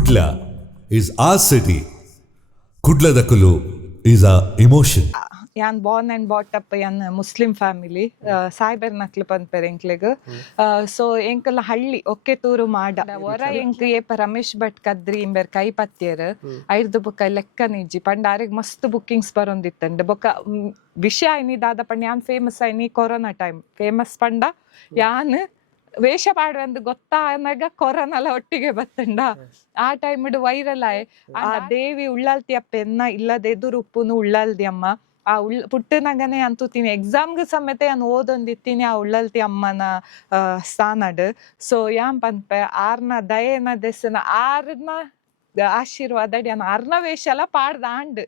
Kudla is our city. Kudla Dakulu is our emotion. ಯಾನ್ Born and bot up ಯಾನ್ Muslim family ಸಾಯ್ಬರ್ ನಕ್ಲು ಪನ್ಪೆರ್ ಎಂಕ್ಲೆಗ್ so ಎಂಕಲ್ಲ ಹಳ್ಳಿ ಒಕ್ಕೆತೂರು ಮಾಡ ಹೊರ ಎಂಕ್ ಏಪ ರಮೇಶ್ ಭಟ್ ಕದ್ರಿ ಇಂಬೆರ್ ಕೈ ಪತ್ಯರ್ ಐರ್ದು ಬೊಕ್ಕ ಲೆಕ್ಕ ನಿಜ್ಜಿ ಪಂಡ ಆರೆಗ್ ಮಸ್ತ್ ಬುಕ್ಕಿಂಗ್ಸ್ ಬರೊಂದಿತ್ತಂಡ್ ಬೊಕ್ಕ ವಿಷಯ ಐನಿದಾದ ಪಂಡ ಯಾನ್ famous any corona time famous ಪಂಡ ಯಾನ್ ವೇಷ ಪಾಡ್ರಂದು ಗೊತ್ತಾನಾಗ ಕೊರೋನಾಲ ಒಟ್ಟಿಗೆ ಬತ್ತಂಡ ಆ ಟೈಮ್ ವೈರಲ್ ಆಯ್ ಆ ದೇವಿ ಉಳ್ಳಾಲ್ತಿ ಅಪ್ಪ ಎನ್ನ ಇಲ್ಲದ ಎದುರು ಉಪ್ಪುನು ಉಳ್ಳಾಲ್ದಿ ಅಮ್ಮ ಆ ಪುಟ್ಟನಗನೆ ಅಂತೂತೀನಿ ಎಕ್ಸಾಮ್ಗೆ ಸಮೇತ ನಾನು ಓದೊಂದಿತ್ತೀನಿ ಆ ಉಳ್ಳಲ್ತಿ ಅಮ್ಮನ ಸ್ಥಾನಡ್ ಸೊ ಯಾನ್ ಪನ್ಪೆ ಆರ್ನ ದಯೆನ ದೆಸನ ಆರ್ನ ಆಶೀರ್ವಾದ ಆರ್ನ ವೇಷ ಎಲ್ಲ ಪಾಡ್ದ ಆಂಡ್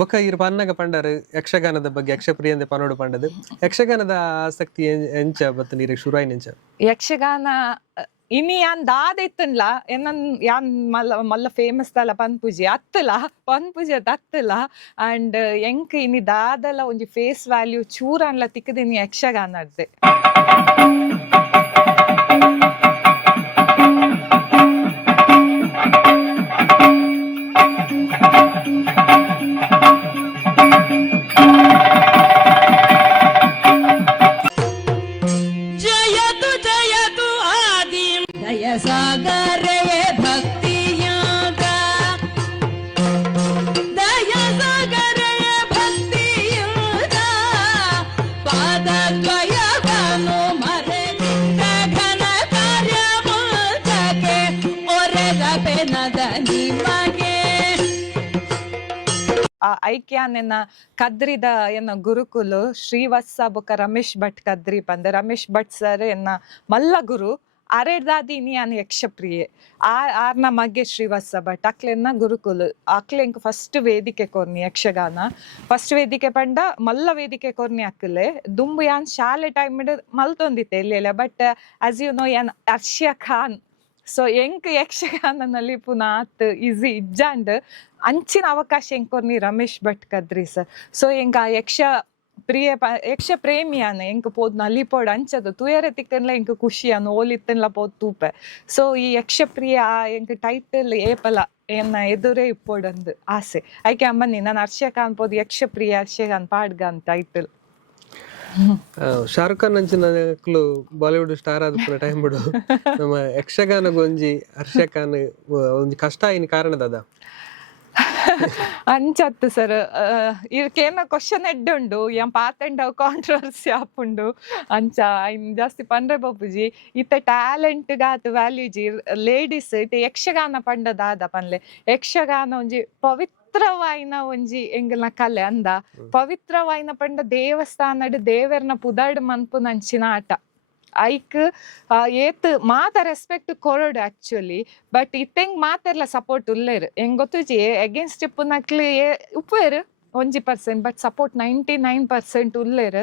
ಬೊಕ್ಕ ಇರ್ ಪನ್ನಗ ಪಂಡರ್ ಯಕ್ಷಗಾನದ ಬಗ್ಗೆ ಯಕ್ಷಪ್ರಿಯಂದೆ ಪನ್ನೋಡು ಪಂಡದು ಯಕ್ಷಗಾನದ ಆಸಕ್ತಿ ಎಂಚ ಬತ್ತ ನೀರಿಗೆ ಶುರುವಾಯಿನ ಎಂಚ ಯಕ್ಷಗಾನ ಇನಿ ಯಾನ್ ದಾದ ಇತ್ತನ್ಲ ಏನನ್ ಯಾನ್ ಮಲ್ಲ ಫೇಮಸ್ ತಲ ಪನ್ಪುಜಿ ಅತ್ತಲ ಪನ್ಪುಜಿ ಅತ್ತಲ ಅಂಡ್ ಎಂಕ್ ಇನಿ ದಾದಲ ಒಂಜಿ ಫೇಸ್ ವ್ಯಾಲ್ಯೂ ಚೂರ ಅನ್ಲ ತಿಕ್ಕದಿನಿ ಯಕ್ಷಗಾನದ್ದೆ ಐಕ್ಯಾನೆನ ಕದ್ರಿದ ಎನ್ನ ಗುರುಕುಲು ಶ್ರೀವತ್ಸ ಬೊಕ ರಮೇಶ್ ಭಟ್ ಕದ್ರಿ ಪಂದೆ ರಮೇಶ್ ಭಟ್ ಸರ್ ಎನ್ನ ಮಲ್ಲ ಗುರು ಅರೆದಾದಿನಿ ಯಾನ್ ಯಕ್ಷಪ್ರಿಯೆ ಆರ್ನ ಮಗೆ ಶ್ರೀವತ್ಸ ಭಟ್ ಅಕ್ಲೆನ್ನ ಗುರುಕುಲು ಅಕ್ಲೆಂಕ್ ಫಸ್ಟ್ ವೇದಿಕೆ ಕೊರ್ನಿ ಯಕ್ಷಗಾನ ಫಸ್ಟ್ ವೇದಿಕೆ ಪಂಡ ಮಲ್ಲ ವೇದಿಕೆ ಕೊರ್ನಿ ಅಕ್ಲೆ ದುಂಬು ಯಾನ್ ಶಾಲೆ ಟೈಮ್ ಮಲ್ತೊಂದಿತ್ತೆ ಎಲ್ಲೆಲ್ಲ ಬಟ್ ಆಸ್ ಯು ನೋ ಯಾನ್ ಅರ್ಷಿಯಾ ಖಾನ್ ಸೊ ಎಂಕ್ ಯಕ್ಷಗಾನನಲ್ಲಿ ಪುನಾತ್ ಈಸಿ ಇಜ್ಜಾಂಡ್ ಅಂಚಿನ ಅವಕಾಶ ಎಂಕೊರ್ನಿ ರಮೇಶ್ ಭಟ್ ಕದ್ರಿ ಸರ್ ಸೊ ಎಂಕ ಯಕ್ಷ ಪ್ರೇಮಿಯಾನ ಎಂಕ್ ಪೋದ್ ನಲಿಪೋಡ್ ಅಂಚದು ತುಯರೆ ತಿಕ್ಕನ್ಲ ಎಂಕ್ ಖುಷಿಯಾನು ಓಲಿತ್ತನ್ಲ ಪೋದ್ ತೂಪೆ ಸೊ ಈ ಯಕ್ಷಪ್ರಿಯ ಎಂಕ್ ಟೈಟಲ್ ಏಪಲ ಏನ ಎದುರೇ ಇಪ್ಪೋಡಂದು ಆಸೆ ಐಕೆ ಅಮ್ಮನಿ ನಾನು ಅರ್ಷ ಖಾನ್ ಪೋದ್ ಯಕ್ಷಪ್ರಿಯ ಅರ್ಷ ಖಾನ್ ಪಾಡ್ಗಾನ್ ಟೈಟಲ್ ಶಾರುಖ್ ಖಾನ್ ಅಂಚಿನ ಬಾಲಿವುಡ್ ಸ್ಟಾರ್ ಆದ ಟೈಮ್ ಬಿಡು ನಮ್ಮ ಯಕ್ಷಗಾನ ಗೊಂಜಿ ಹರ್ಷ ಖಾನ್ ಒಂಜಿ ಕಷ್ಟ ಆಯ್ನ ಕಾರಣದ ಅಂಚತ್ತು ಸರ್ ಇದಕ್ಕೇನ ಕ್ವಶನ್ ಎಡ್ಡುಂಡು ಯಂ ಪಾತಂಡ ಕಾಂಟ್ರವರ್ಸಿ ಆಪುಂಡು ಅಂಚ ಇನ್ ಜಾಸ್ತಿ ಪಂಡ್ರೆ ಬಪ್ಪುಜಿ ಇತ್ತ ಟ್ಯಾಲೆಂಟ್ ಗಾತ್ ವ್ಯಾಲ್ಯೂ ಜಿ ಲೇಡೀಸ್ ಇತ್ತೆ ಯಕ್ಷಗಾನ ಪಂಡದಾದ ಪನ್ಲೆ ಯಕ್ಷಗಾನ ಒಂಜಿ ಪವಿತ್ರವಾಯಿನ ಒಂಜಿ ಎಂಗಲ್ನ ಕಲೆ ಅಂದ ಪವಿತ್ರವಾಯಿನ ಪಂಡ ದೇವಸ್ಥಾನಡ್ ದೇವರ್ನ ಪುದಾಡ್ ಮನ್ಪು ನಂಚಿನ ಆಟ ಐಕ್ ಏತ್ ಮಾತ ರೆಸ್ಪೆಕ್ಟ್ ಕೊರಡು ಆಕ್ಚುಲಿ ಬಟ್ ಇತ್ತೆಂಗ್ ಮಾತೆಲ್ಲ ಸಪೋರ್ಟ್ ಉಲ್ಲೇರು ಹೆಂಗ್ ಗೊತ್ತುಜಿ ಅಗೇನ್ಸ್ಟ್ ಇಪ್ಪುನಕ್ಲಿ ಉಪ್ಪೇರು 1% ಬಟ್ ಸಪೋರ್ಟ್ 99% ಉಲ್ಲೇರು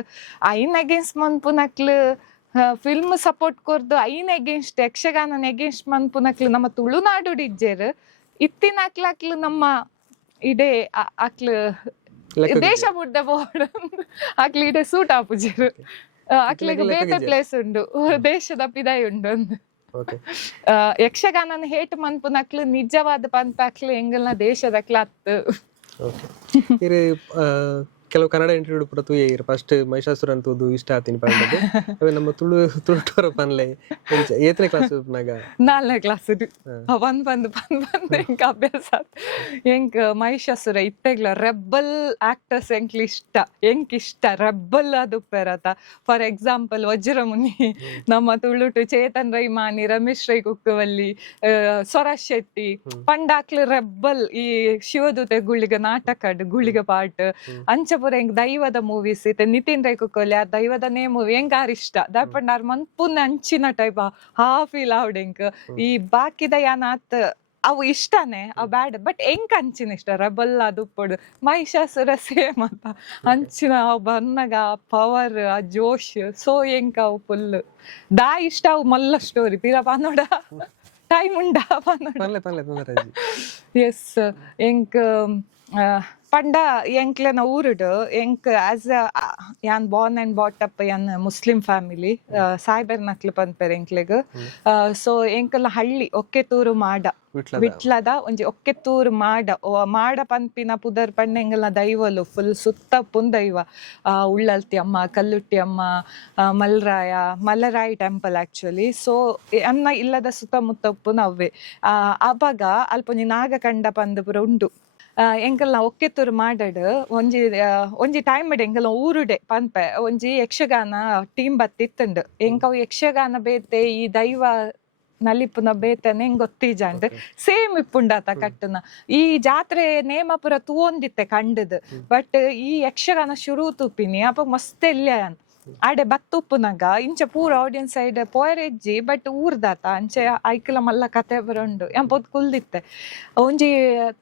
ಐನ್ ಅಗೇನ್ಸ್ಟ್ ಮನ್ಪುನಕ್ಲು ಫಿಲ್ಮ್ ಸಪೋರ್ಟ್ ಕೊರ್ದು ಐನ್ ಅಗೇನ್ಸ್ಟ್ ಯಕ್ಷಗಾನನ ಅಗೇನ್ಸ್ಟ್ ಮನ್ಪುನಕ್ಲು ನಮ್ಮ ತುಳುನಾಡು ಇಜ್ಜೇರು ಇತ್ತಿನ ಅಕ್ಲಾಕ್ಲು ನಮ್ಮ ಇಡೇ ಅಕ್ಲು ದೇಶ ಬುಡ್ಡ ಬೋರ್ಡ್ ಅಕ್ಲು ಇಡೇ ಸೂಟ್ ಆಪುಜೇರು ಅಕ್ಲಿಗೆ ಬೇತೆ ಪ್ಲೇಸ್ ಉಂಡು ದೇಶದ ಪಿದಾಯಿ ಉಂಡು ಒಂದು ಯಕ್ಷಗಾನನ ಹೇಟ್ ಮನ್ಪುನಕ್ಲು ನಿಜವಾದ ಪನ್ಪಾಕ್ಲು ಎಂಗಲ್ನ ದೇಶದಕ್ಲ ಅತ್ತು ಕೆಲವು ಕನ್ನಡ ಇಂಟರ್ವ್ಯೂ ಪುರ ತೂಯೇರು ಫಸ್ಟ್ ಮಹಿಷಾಸುರ ಅಂತೂ ಇಷ್ಟ ಆತೀನಿ ಪಂಡದು ಅವೆ ನಮ್ಮ ತುಳುಟೋರ ಪನ್ಲೆ ಏತನೇ ಕ್ಲಾಸ್ ನಾಗ 4ನೇ ಕ್ಲಾಸ್ ಬಂದು ಎಂಕ್ ಅಭ್ಯಾಸ ಎಂಕ್ ಮಹಿಷಾಸುರ ಇತ್ತೆಗ್ಲ ರೆಬ್ಬಲ್ ಆಕ್ಟರ್ಸ್ ಎಂಕ್ ಇಷ್ಟ ರೆಬ್ಬಲ್ ಅದು ಪೆರತ ಫಾರ್ ಎಕ್ಸಾಂಪಲ್ ವಜ್ರಮುನಿ ನಮ್ಮ ತುಳುಟು ಚೇತನ್ ರೈಮಾನಿ ರಮೇಶ್ ರೈ ಕುಕ್ಕವಲ್ಲಿ ಸ್ವರಾಜ್ ಶೆಟ್ಟಿ ಪಂಡಾಕ್ಲು ರೆಬ್ಬಲ್ ಈ ಶಿವದೂತೆ ಗುಳಿಗ ನಾಟಕ ಗುಳಿಗ ಪಾಟ್ ಅಂಚ ಪೂರ ಹೆಂಗ್ ದೈವದ ಮೂವೀಸ್ ಇತ್ತೆ ನಿತಿನ್ ರೈ ಕುಕ್ಕೋಲಿ ಆ ದೈವದನೇ ಮೂವಿ ಹೆಂಗ್ ಇಷ್ಟ ದಾಪಂಡ ಆರ್ ಮನ್ಪುನ್ ಅಂಚಿನ ಟೈಪ್ ಹಾ ಫೀಲ್ ಆವ್ಡೆಂಕ್ ಈ ಬಾಕಿದ ಯಾನಾತ್ ಅವು ಇಷ್ಟನೇ ಅವ್ ಬ್ಯಾಡ್ ಬಟ್ ಹೆಂಗ್ ಅಂಚಿನ ಇಷ್ಟ ರಬಲ್ ಅದು ಪೊಡು ಮಹಿಷಾಸುರ ಸೇಮ್ ಅಂತ ಅಂಚಿನ ಅವ್ ಬನ್ನಗ ಪವರ್ ಆ ಜೋಶ್ ಸೊ ಹೆಂಗ್ ಅವು ಫುಲ್ ದಾ ಇಷ್ಟ ಅವು ಮಲ್ಲ ಸ್ಟೋರಿ ಪಿರ ಪನ್ನೋಡ ಟೈಮ್ ಉಂಡ ಎಸ್ ಹೆಂಗ್ ಪಂಡ ಎಂಕ್ಲೆನ ಊರುಡು ಎಂಕ್ ಆಸ್ ಯಾನ್ ಬಾರ್ನ್ ಅಂಡ್ ಬಾಟ್ ಅಪ್ ಯಾನ್ ಮುಸ್ಲಿಂ ಫ್ಯಾಮಿಲಿ ಸಾಯ್ಬರ್ ನಕ್ಲು ಪನ್ಪೆರ್ ಎಂಕ್ಲೆಗ್ ಸೊ ಎಂಕಲ್ನ ಹಳ್ಳಿ ಒಕ್ಕೆತೂರು ಮಾಡ ವಿಟ್ಲದ ಒಂಜಿ ಒಕ್ಕೆತೂರು ಮಾಡ ಪನ್ಪಿನ ಪುದರ್ ಪಂಡ ಎಂಗಲ್ನ ದೈವಲು ಫುಲ್ ಸುತ್ತ ಪುನ್ ದೈವ ಉಳ್ಳಲ್ತಿ ಅಮ್ಮ ಕಲ್ಲುಟ್ಟಿ ಅಮ್ಮ ಮಲ್ಲರಾಯಿ ಟೆಂಪಲ್ ಆಕ್ಚುಲಿ. ಸೊ ಅನ್ನ ಇಲ್ಲದ ಸುತ್ತಮುತ್ತ ಉಪ್ಪುನ ಅವ್ವೆ ಅವಾಗ ಅಲ್ಪೊಂಜಿ ನಾಗಕಂಡ ಪಂದ್ ಪುರ ಉಂಡು. ಎಂಕಲ್ನ ಒಕ್ಕೆತೂರು ಮಾಡಡ್ ಒಂಜಿ ಟೈಮ್ ಎಂಕಲ್ನ ಊರುಡೆ ಪನ್ಪೆ ಒಂಜಿ ಯಕ್ಷಗಾನ ಟೀಮ್ ಬತ್ತಿತ್ತುಂಡು. ಎಂಕವು ಯಕ್ಷಗಾನ ಬೇತೆ ಈ ದೈವ ನಲಿಪುನ ಬೇತನೆ ಹೆಂಗ್ ಗೊತ್ತಿಜಾಂಡ್ ಸೇಮ್ ಇಪ್ಪುಂಡಾತ ಕಟ್ಟುನ. ಈ ಜಾತ್ರೆ ನೇಮ ಪುರ ತೂವೊಂದಿತ್ತೆ ಕಂಡದ್ ಬಟ್ ಈ ಯಕ್ಷಗಾನ ಶುರು ತೂಪಿನಿ ಅಪ್ಪ ಮಸ್ತ್ ಎಲ್ಯಾನ್ ಆಡೆ ಬತ್ತುಪ್ಪುನಗ ಇಂಚ ಪೂರ ಆಡಿಯನ್ಸ್ ಸೈಡ್ ಪೋಯರೆಜ್ಜಿ ಬಟ್ ಊರ್ದಾತ ಅಂಚೆ ಐಕಲ ಮಲ್ಲ ಕತೆ ಬರೋಂಡು ಎಂಪೊದ್ ಕುಲ್ದಿತ್ತೆ. ಒಂಜಿ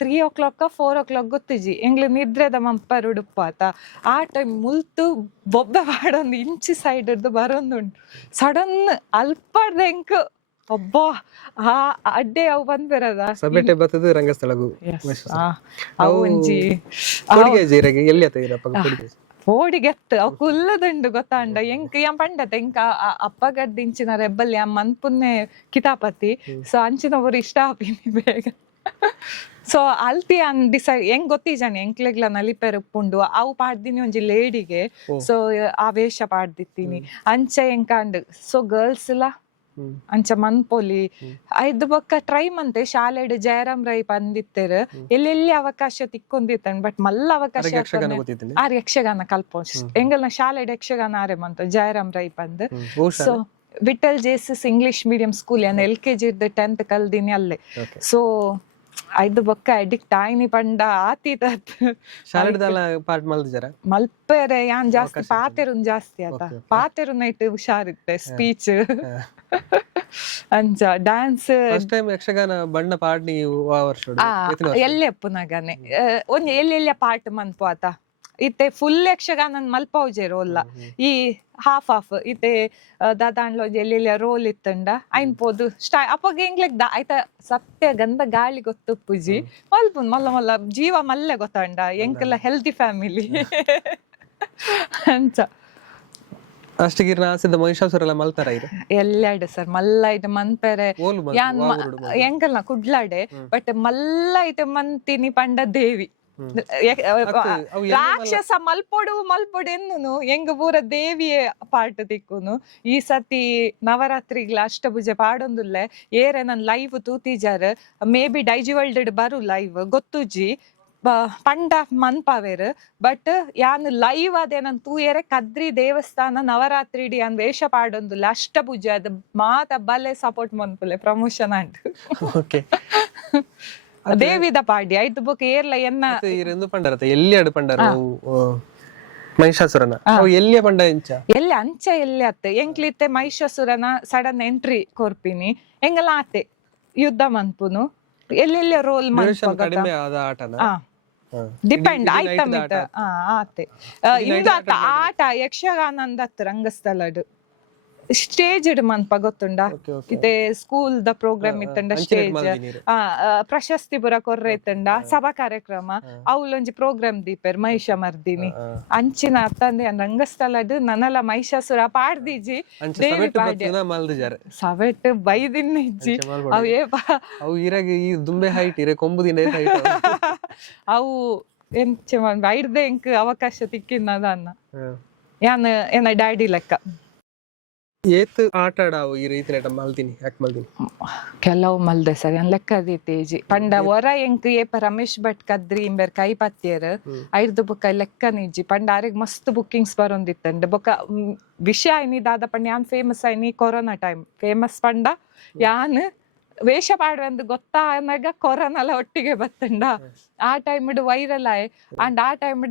3 o'clock 4 o'clock ಗೊತ್ತಿಜಿ ಎಂಗ್ಲು ನಿದ್ರೆದ ಮಂಪರ್ ಉಡುಪಾತ. ಆ ಟೈಮ್ ಮುಲ್ತು ಬೊಬ್ಬೆ ಬಾಡೊಂದು ಇಂಚಿ ಸೈಡ್ ಹಿಡ್ದು ಬರೋಂದುಂಡು. ಸಡನ್ ಅಲ್ಪಡ್ದ ಎಂಕ್ ಒಬ್ಬ ಆ ಅಡ್ಡೆ ಅವು ಬಂದ್ಬರದ ಸಬೆಟೆ ಬತ್ತದು ರಂಗಸ್ಥಳಗು ಅವು ಒಂಜಿ ಎಲ್ಲಿ ಆತ ಇರಪ್ಪ ಓಡಿಗೆತ್ತು ಅವು ಕುಲ್ಲದುಂಡು ಗೊತ್ತಾಂಡ ಎಂಕ್ ಯಂ ಪಂಡತ ಎಂಕ ಅಪ್ಪಗಡ್ದಿಂಚಿನ ರೆಬ್ಬಲ್ ಯಂ ಮನ್ಪುನ್ನೆ ಕಿತಾಪತಿ. ಸೊ ಅಂಚಿನವರು ಇಷ್ಟ ಆಪಿನಿ ಬೇಗ. ಸೊ ಅಲ್ತಿ ಅನ್ ಡಿಸೈಡ್ ಹೆಂಗ್ ಗೊತ್ತಿಜಾನೆ ಎಂಕ್ಲೆಗ್ಲ ನಲಿಪೆರ್ ಉಪ್ಪುಂಡು ಅವು ಪಾಡ್ದಿನಿ ಒಂಜಿ ಲೇಡಿಗೆ. ಸೊ ಆ ವೇಷ ಪಾಡ್ದಿತ್ತೀನಿ ಅಂಚೆ ಎಂಕಾಂಡ್. ಸೊ ಗರ್ಲ್ಸ್ ಎಲ್ಲ ಅಂಚ ಮನ್ಪೊಲಿ ಐದು ಬೊಕ್ಕ ಟ್ರೈ ಮಂತೆ ಶಾಲೆಡ್ ಜಯರಾಮ್ ರೈ ಪಂದಿತ್ತೆರ್ ಎಲ್ಲೆಲ್ಲಿ ಅವಕಾಶ ತಿಕ್ಕೊಂದಿತ್ತಂಡ್ ಬಟ್ ಮಲ್ಲ ಅವಕಾಶ ಆರ್ ಯಕ್ಷಗಾನ ಕಲ್ಪ ಎಂಗಲ್ನ ಶಾಲೆಡ್ ಯಕ್ಷಗಾನ ಆರೆ ಮಂತ ಜಯರಾಮ್ ರೈ ಪಂದ್. So Vittal Jesus English medium school ಯಾನ್ LKG 10th ಕಲ್ದಿನಿ ಅಲ್ಲೇ. ಸೊ ಐದು ಬೊಕ್ಕ ಅಡಿಕ್ಟ್ ಆಯ್ನಿ ಪಂಡ ಆತೀತ ಮಲ್ಪೆರೆ ಯಾನ್ ಜಾಸ್ತಿ ಪಾತೆರುನ್ ಜಾಸ್ತಿ ಆತ ಪಾತೆರು ನೈಟ್ ಹುಷಾರಿತ್ತೆ ಸ್ಪೀಚ್ ಅಂಚ ಡ್ಯಾನ್ಸ್ ಯಕ್ಷಗಾನ ಬಣ್ಣ ಪಾಡ್ನಿ ಎಲ್ಲೆ ಪುನಗನೆ ಒಂದ್ ಎಲ್ಲೆಲ್ಲ ಪಾರ್ಟ್ ಮನ್ಪು ಆತ ಇತ್ತೆ ಫುಲ್ ಯಕ್ಷಗಾನ ಮಲ್ಪೌಜೆ ರೋಲ್ಲ ಈ ಹಾಫ್ ಇತ್ತೆ ದಾದಾಂಡ್ಲ ಎಲ್ಲೆಲ್ಲ ರೋಲ್ ಇತ್ತಂಡ ಐನ್ಪೋದು ಅಪ್ಪಗ ಎಂಗ್ಲೆಗ್ ಆಯ್ತ ಸತ್ಯ ಗಂಧ ಗಾಳಿ ಗೊತ್ತು ಪೂಜಿ ಮಲ್ಪುನ್ ಮಲ್ಲ ಜೀವ ಮಲ್ಲೆ ಗೊತ್ತಂಡ ಎಂಕೆಲ್ಲ ಹೆಲ್ತಿ ಫ್ಯಾಮಿಲಿ ಅಂಚ ಅಷ್ಟಿಗಿರ್ನ ಆಸಿದ ಮಹಿಷಾಸುರೆಲ್ಲ ಮಲ್ತಾರ ಎಲ್ಲಾಡೆ ಸರ್ ಮಲ್ಲ ಇದು ಮನ್ಪೆರೆ ಯಾನ್ ಎಂಕಲ್ನ ಕುಡ್ಲಾಡೆ ಬಟ್ ಮಲ್ಲ ಇದು ಮಂತಿನಿ ಪಂಡ ದೇವಿ ರಾಕ್ಷಸ ಮಲ್ಪೊಡು ಎನ್ನು ಎಂಗ ಪೂರ ದೇವಿಯೇ ಪಾರ್ಟ್ ತಿಕ್ಕುನು. ಈ ಸತಿ ನವರಾತ್ರಿಗ್ಲ ಅಷ್ಟಭುಜ ಪಾಡೊಂದುಲ್ಲೆ ಏರೆ ನನ್ ಲೈವ್ ತೂತಿಜಾರ್ ಮೇ ಬಿ ಡೈಜಿವಲ್ಡ್ ಬರು ಲೈವ್ ಗೊತ್ತುಜಿ ಪಂಡ ಮನ್ಪಾವೇರ್ ಬಟ್ ಯಾನ್ ಲೈವ್ ಅದೇ ನನ್ ತೂಯರೆ ಕದ್ರಿ ದೇವಸ್ಥಾನ ನವರಾತ್ರಿ ಡಿ ಯಾನ್ ವೇಷ ಪಾಡೊಂದುಲ್ಲೆ ಅಷ್ಟಭುಜ ಅದ್ ಮಾತ ಬಲೆ ಸಪೋರ್ಟ್ ಮನ್ಪುಲೆ ಪ್ರಮೋಷನ್ ಅಂಡ್ ದೇವಿದ ಪಾಡ್ಯ ಐದು ಬುಕ್ ಏರ್ಲ ಎನ್ನ ಪಂಡರತ ಎಲ್ಲಿ ಅಡು ಪಂಡರ ಮಹಿಷಾಸುರನ ಎಲ್ಲಿಯ ಪಂಡ ಇಂಚ ಎಲ್ಲಿ ಅಂಚ ಎಲ್ಲಿ ಅತ್ತೆ ಎಂಕ್ಲಿತ್ತೆ ಮಹಿಷಾಸುರನ ಸಡನ್ ಎಂಟ್ರಿ ಕೊರ್ಪಿನಿ ಎಂಗಲ್ಲ ಆತೆ ಯುದ್ಧ ಮನ್ಪುನು ಎಲ್ಲೆಲ್ಲ ರೋಲ್ ಕಡಿಮೆ ಆದ ಆಟನ ಡಿಪೆಂಡ್ ಆಯ್ತ ಆತೆ ಇಂದ ಆಟ ಯಕ್ಷಗಾನಂದ ರಂಗಸ್ಥಳಡ್ ಸ್ಟೇಜ್ ಮನ್ಪ ಗೊತ್ತುಂಡ ಇತ್ತೆ ಸ್ಕೂಲ್ ದ ಪ್ರೋಗ್ರಾಮ್ ಇತ್ತಂಡ ಸ್ಟೇಜ್ ಪ್ರಶಸ್ತಿ ಪುರ ಕೊರ್ರೆ ಇತ್ತಂಡ ಸಭಾ ಕಾರ್ಯಕ್ರಮ ಅವಳೊಂಜಿ ಪ್ರೋಗ್ರಾಮ್ ದೀಪರ್ ಮಹಿಷ ಮರ್ದಿನಿ ಅಂಚಿನ ಅತ್ತಂದೆ ರಂಗಸ್ಥಳಡ್ ನನಲ ಮಹಿಷಾಸುರ ಪಾಡ್ದಿಜಿ ದೇವಿ ಪಾಡ್ಯ ಸವೆಟ್ ಬೈದಿನ್ ಇಜ್ಜಿ ಅವೇ ಅವು ಇರಾಗಿ ಈ ದುಂಬೆ ಹೈಟ್ ಇರೆ ಕೊಂಬುದಿನ ಹೈಟ್ ಅವು ಎಂಚ ಬೈಡ್ದೆ ಎಂಕ್ ಅವಕಾಶ ತಿಕ್ಕಿನ ಅನ್ನ ಯಾನ್ ಏನ ಡ್ಯಾಡಿ ಲೆಕ್ಕ ಏತ್ ಆಟ ಆಡಾವು ಈ ರೀತಿ ಮಲ್ತೀನಿ ಯಾಕೆ ಮಲ್ತೀನಿ ಕೆಲವು ಮಲ್ದೆ ಸರಿ ಅನ್ ಲೆಕ್ಕ ತೇಜಿ ಪಂಡ ಹೊರ ಎಂಕ್ ಏಪ ರಮೇಶ್ ಭಟ್ ಕದ್ರಿ ಇಂಬೆರ್ ಕೈ ಪತ್ಯರ್ ಐದು ಬುಕ್ಕ ಲೆಕ್ಕ ನಿಜ್ಜಿ ಪಂಡ ಆರೆಗ್ ಮಸ್ತ್ ಬುಕ್ಕಿಂಗ್ಸ್ ಬರೊಂದಿತ್ತಂಡ್ ಬೊಕ್ಕ ವಿಷಯ ಐನಿ ದಾದ ಪಂಡ ಯಾನ್ famous any corona time famous ಪಂಡ ಯಾನ್ ವೇಷ ಪಾಡ್ರಂದು ಗೊತ್ತಾಗ ಕೊರೋನಾ ಒಟ್ಟಿಗೆ ಬತ್ತಂಡ ಆ ಟೈಮ್ ವೈರಲ್ ಆಯ್ ಅಂಡ್ ಆ ಟೈಮ್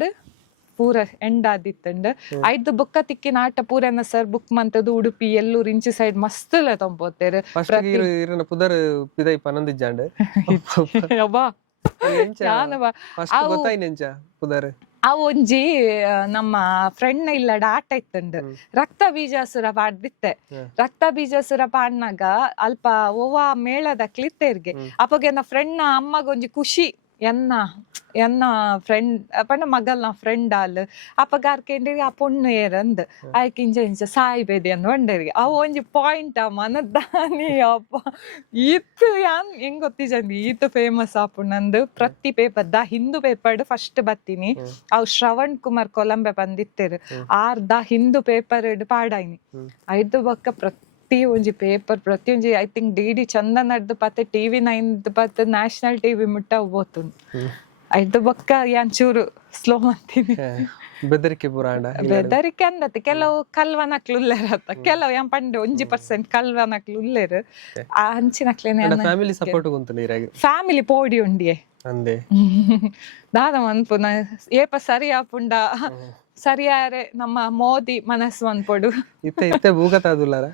ಪೂರ ಎಂಡ್ ಆದಿತ್ತಂಡ್ ಐದು ಬುಕ್ಕ ತಿಕ್ಕಿನ ಆಟ ಪೂರನ ಸರ್ ಬುಕ್ ಮಂತದು ಉಡುಪಿ ಎಲ್ಲೂರ್ ಇಂಚಿ ಸೈಡ್ ಮಸ್ತ್ ಎಲ್ಲ ತೊಂಬೋತೇರು ಪುದರ್ ಪಿದೈ ಪನಂದಿಜ್ಜಾಂಡ್ ಅವು ಒಂಜಿ ನಮ್ಮ ಫ್ರೆಂಡ್ ಇಲ್ಲಡ ಆಟ ಇತ್ತಂಡ್ ರಕ್ತ ಬೀಜಾಸುರ ಪಾಡ್ದಿತ್ತೆ ರಕ್ತ ಬೀಜಾಸುರ ಪಾಡ್ನಾಗ ಅಲ್ಪ ಓವಾ ಮೇಳದ ಕ್ಲಿತ್ತೇರ್ಗೆ ಅಪ್ಪಗೆ ನನ್ನ ಫ್ರೆಂಡ್ ಅಮ್ಮಗ ಒಂಜಿ ಖುಷಿ ಎನ್ನ ಎನ್ನ ಫ್ರೆಂಡ್ ಪಂಡ ಮಗಲ್ನ ಫ್ರೆಂಡ್ ಆಲ್ ಅಪಗಾರ್ಕೆಂಡಿಗೆ ಆ ಪೊಣ್ಣು ಏರಂದ್ ಆಯ್ಕೆ ಇಂಚ ಸಾಯ್ಬೇದಿ ಅಂದ್ ಒಂಡರಿಗೆ ಅವು ಒಂಜಿ ಪಾಯಿಂಟ್ ಆ ಮನದಾನಿ ಅಪ್ಪ ಈತ್ ಯಾನ್ ಹೆಂಗ್ ಗೊತ್ತಿಜಂದಿ ಈತ್ ಫೇಮಸ್ ಆಪುಂಡು ಪ್ರತಿ paper the Hindu paper first ಬತ್ತೀನಿ ಅವು ಶ್ರವಣ್ ಕುಮಾರ್ ಕೊಲಂಬೆ ಬಂದಿತ್ತೇರು ದ ಹಿಂದೂ ಪೇಪರ್ ಪಾಡಾಯ್ನಿ ಐದು ಬೊಕ್ಕ ಪ್ರತಿ ಒಂಜಿ ಪೇಪರ್ ಪ್ರತಿ ಒಂಜಿ ಐ ಥಿಂಕ್ ಡಿ ಚಂದ ನಡ್ದು ಪತ್ತೆ TV9 ಪತ್ತೆ ನ್ಯಾಷನಲ್ TV ಮುಟ್ಟ ಹೋಗ್ತುಂಡು ಐದು ಬೊಕ್ಕ ಯಾನ್ ಚೂರು ಸ್ಲೋ ಮಾಡ್ತೀನಿ ಬೆದರಿಕೆ ಪುರಾಣ ಬೆದರಿಕೆ ಅಂದತ್ತೆ ಕೆಲವು ಕಲ್ವನಕ್ಲು ಉಲ್ಲೇರತ್ತ ಕೆಲವು ಯಾನ್ ಪಂಡೆ 1% ಕಲ್ವನಕ್ಲು ಉಲ್ಲೇರು ಆ ಹಂಚಿನಕ್ಲೇನೆ ಫ್ಯಾಮಿಲಿ ಸಪೋರ್ಟ್ ಗೊಂತು ನೀರಾಗಿ ಫ್ಯಾಮಿಲಿ ಪೋಡಿ ಉಂಡಿಯೇ ಅಂದೆ ದಾದ ಮನ್ಪುನ ಏಪ ಸರಿ ಆಪುಂಡ ಸರಿಯಾರೆ ನಮ್ಮ ಮೋದಿ ಮನಸ್ಸು ಅನ್ಪೊಡು ಇತ್ತೆ ಬೂಗತಾದುಲ್ಲಾರ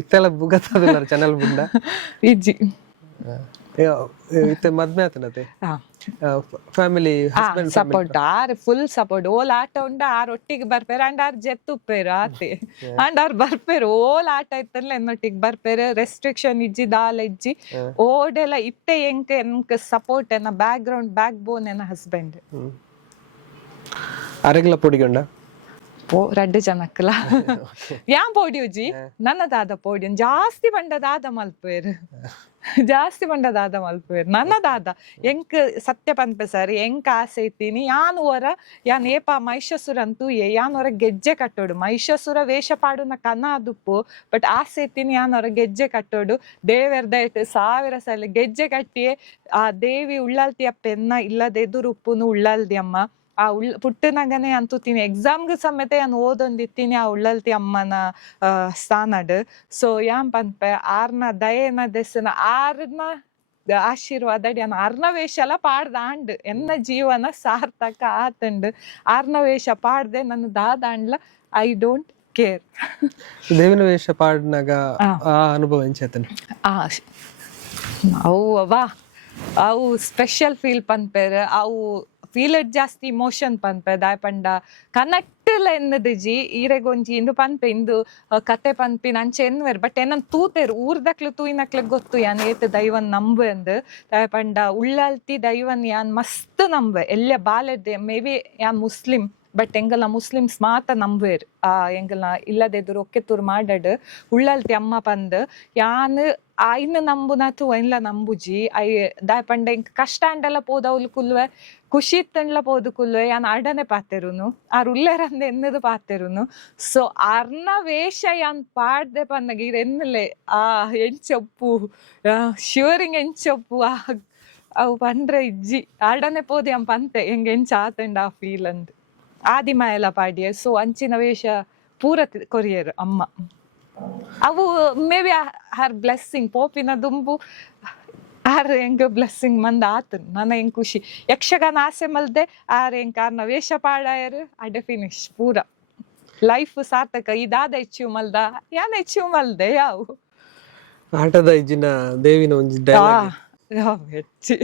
ಇತ್ತೆಲ್ಲ ಬೂಗತಾದುಲ್ಲಾರ ಚಾನಲ್ ಬುಂಡ ಇಜ್ಜಿ ಇತ್ತೆ ಮದ್ಮೆ ಆತನತೆ ಫ್ಯಾಮಿಲಿ ಸಪೋರ್ಟ್ ಆರ್ ಫುಲ್ ಸಪೋರ್ಟ್ ಓಲ್ ಆಟ ಉಂಡ ಆರ್ ಒಟ್ಟಿಗೆ ಬರ್ಪೇರು ಅಂಡ್ ಆರ್ ಜೆತ್ತುಪ್ಪೇರು ಆತೆ ಅಂಡ್ ಆರ್ ಬರ್ಪೇರು ಓಲ್ ಆಟ ಇತ್ತಲ್ಲ ಎನ್ನೊಟ್ಟಿಗೆ ಬರ್ಪೇರು ರೆಸ್ಟ್ರಿಕ್ಷನ್ ಇಜ್ಜಿ ದಾಲ ಇಜ್ಜಿ ಓಡೆಲ್ಲ ಇತ್ತೆ ಎಂಕ್ ಸಪೋರ್ಟ್ ಎನ್ನ ಬ್ಯಾಕ್ ಗ್ರೌಂಡ್ ಬ್ಯಾಕ್ ಬೋನ್ ಎನ್ನ ಹಸ್ಬೆಂಡ್ ಅರೆಗ್ಲ ಪೊಡಿಗೊಂಡ ರಡ್ಡು ಜನಕ್ಕಲ ಯಾನ್ ಪೋಡಿ ಉಜ್ಜಿ ನನ್ನ ದಾದ ಪೋಡಿ ಜಾಸ್ತಿ ಬಂಡ ದಾದ ಮಲ್ಪೇರು ಜಾಸ್ತಿ ಬಂಡ ದಾದ ಮಲ್ಪೇರು ನನ್ನ ದಾದ ಎಂಕ್ ಸತ್ಯ ಪನ್ಪೆ ಸರಿ ಎಂಕ್ ಆಸೆ ಇತ್ತೀನಿ ಯಾನ್ ಏಪ ಮಹಿಷಾಸುರ ಅಂತೂ ಯಾನ್ ಹೊರ ಗೆಜ್ಜೆ ಕಟ್ಟೋಡು ಮಹಿಷಾಸುರ ವೇಷ ಪಾಡುನ ಕನ ಅದುಪ್ಪು ಬಟ್ ಆಸೆ ಇತ್ತೀನಿ ಯಾನ್ ಹೊರ ಗೆಜ್ಜೆ ಕಟ್ಟೋಡು ದೇವರ್ದ ಇಟ್ಟು 1000 ಸಲ ಗೆಜ್ಜೆ ಕಟ್ಟಿಯೇ ಆ ದೇವಿ ಉಳ್ಳಲ್ತಿಯ ಪೆನ್ನ ಇಲ್ಲದೆ ಎದುರುಪ್ಪುನು ಉಳ್ಳಲ್ದಿ ಅಮ್ಮ ಆ ಪುಟ್ಟನಗನೆ ಅಂತೂತೀನಿ ಎಕ್ಸಾಮ್ಗೆ ಸಮೇತ ಯಾನ್ ಓದೊಂದಿತ್ತೀನಿ ಆ ಉಳ್ಳಲ್ತಿ ಅಮ್ಮನ ಸ್ಥಾನಡ್ ಸೊ ಯಾನ್ ಪನ್ಪೆ ಆರ್ನ ದಯೆನ ದೆಸನ ಆರ್ನ ಆಶೀರ್ವಾದ ಯಾನ್ ಆರ್ನ ವೇಷ ಎಲ್ಲ ಪಾಡ್ದಾಂಡ್ ಎನ್ನ ಜೀವನ ಸಾರ್ಥಕ ಆತಂಡ್ ಆರ್ನ ವೇಷ ಪಾಡ್ದೆ ನನ್ನ ದಾದಾಂಡ್ಲ ಐ ಡೋಂಟ್ ಕೇರ್ ದೇವಿನ ವೇಷ ಪಾಡ್ನಾಗ ಆ ಅನುಭವ ಎಂಚೇತನೆ ಅವು ಅವು ಸ್ಪೆಷಲ್ ಫೀಲ್ ಪನ್ಪೇರ್ ಅವು ಫೀಲ್ ಜಾಸ್ತಿ ಇಮೋಷನ್ ಪನ್ಪೆ ದಾಯ್ ಪಂಡ ಕನೆಕ್ಟ್ಲ ಎನ್ನದಿಜಿ ಈರೆಗೊಂಜಿ ಇಂದು ಪನ್ಪೆ ಇಂದು ಕತೆ ಪನ್ಪಿನ ಅಂಚೆ ಎನ್ವೇರ್ ಬಟ್ ಏನನ್ ತೂತೇರು ಊರ್ದಕ್ಲು ತೂಯಿನಕ್ಲೆ ಗೊತ್ತು ಯಾನ್ ಏತ್ ದೈವನ್ ನಂಬೆ ಅಂದ್ ದಾಯ್ ಪಂಡ ಉಳ್ಳಲ್ತಿ ದೈವನ್ ಯಾನ್ ಮಸ್ತ್ ನಂಬೆ ಎಲ್ಲ ಬಾಲೆಡ್ದೆ ಮೇ ಬಿ ಯಾನ್ ಮುಸ್ಲಿಂ ಬಟ್ ಎಂಗಲ್ನ ಮುಸ್ಲಿಮ್ಸ್ ಮಾತ ನಂಬೇರು ಎಂಗಲ್ನ ಇಲ್ಲದೆದುರು ಒಕ್ಕೆತ್ತೂರು ಮಾಡಡ್ ಉಳ್ಳಲ್ತಿ ಅಮ್ಮ ಪಂದ್ ಯಾನ್ ಇನ್ನು ನಂಬುನಾತು ಎಲ್ಲ ನಂಬುಜಿ ದಾಯ್ ಪಂಡ ಇಂಕ್ ಕಷ್ಟ ಅಂಡೆಲ್ಲ ಪೋದವ್ಲು ಕುಲ್ವೆ ಖುಷಿ ಇತ್ತಂಡ್ಲ ಪೋದು ಕುಲ್ವೆ ಯಾನ್ ಆಡನೆ ಪಾತೆರುನು ಆರ್ ಉಲ್ಲೇರಂದೆ ಎನ್ನದು ಪಾತೆರುನು ಸೊ ಅರ್ನ ವೇಷ ಯಾನ್ ಪಾಡ್ದೆ ಪನ್ನಗ ಇರ್ ಎನ್ನಲೆ ಎಂಚೊಪ್ಪು ಶಿವರಿಂಗ್ ಎಂಚೊಪ್ಪು ಅವು ಪಂಡ್ರೆ ಇಜ್ಜಿ ಆಡನೆ ಪೋದು ಯಾನ್ ಪಂತೆ ಎಂಗ್ ಎಂಚ ಆತಂಡ ಆ ಫೀಲ್ ಅಂದ್ ಆದಿಮ ಎಲ್ಲ ಪಾಡಿಯ ಸೊ ಅಂಚಿನ ವೇಷ ಪೂರ ಕೊರಿಯರ್ ಅಮ್ಮ ಅವು ಮೇ ಬಿ ಹರ್ ಬ್ಲೆಸ್ಸಿಂಗ್ ಪೋಪಿನ ದುಂಬು ಆರ್ ಹೆಂಗ್ ಬ್ಲೆಸ್ಸಿಂಗ್ ಮಂದ ಆತ ನನ್ನ ಹೆಂಗ್ ಖುಷಿ ಯಕ್ಷಗಾನ ಆಸೆ ಮಲ್ದೆ ಆರ್ ಹೆಂಗ್ ಕಾರ್ನ ವೇಷ ಪಾಡಾಯರ್ ಅಡೆ ಫಿನಿಶ್ ಪೂರ ಲೈಫ್ ಸಾರ್ಥಕ ಇದಾದ ಹೆಚ್ಚು ಮಲ್ದ ಯಾನ್ ಹೆಚ್ಚು ಮಲ್ದೆ ಯಾವು ಆಟದ ಇಜ್ಜಿನ ದೇವಿನ ಒಂಜಿ ಡೈಲಾಗ್ ಹೆಚ್ಚಿ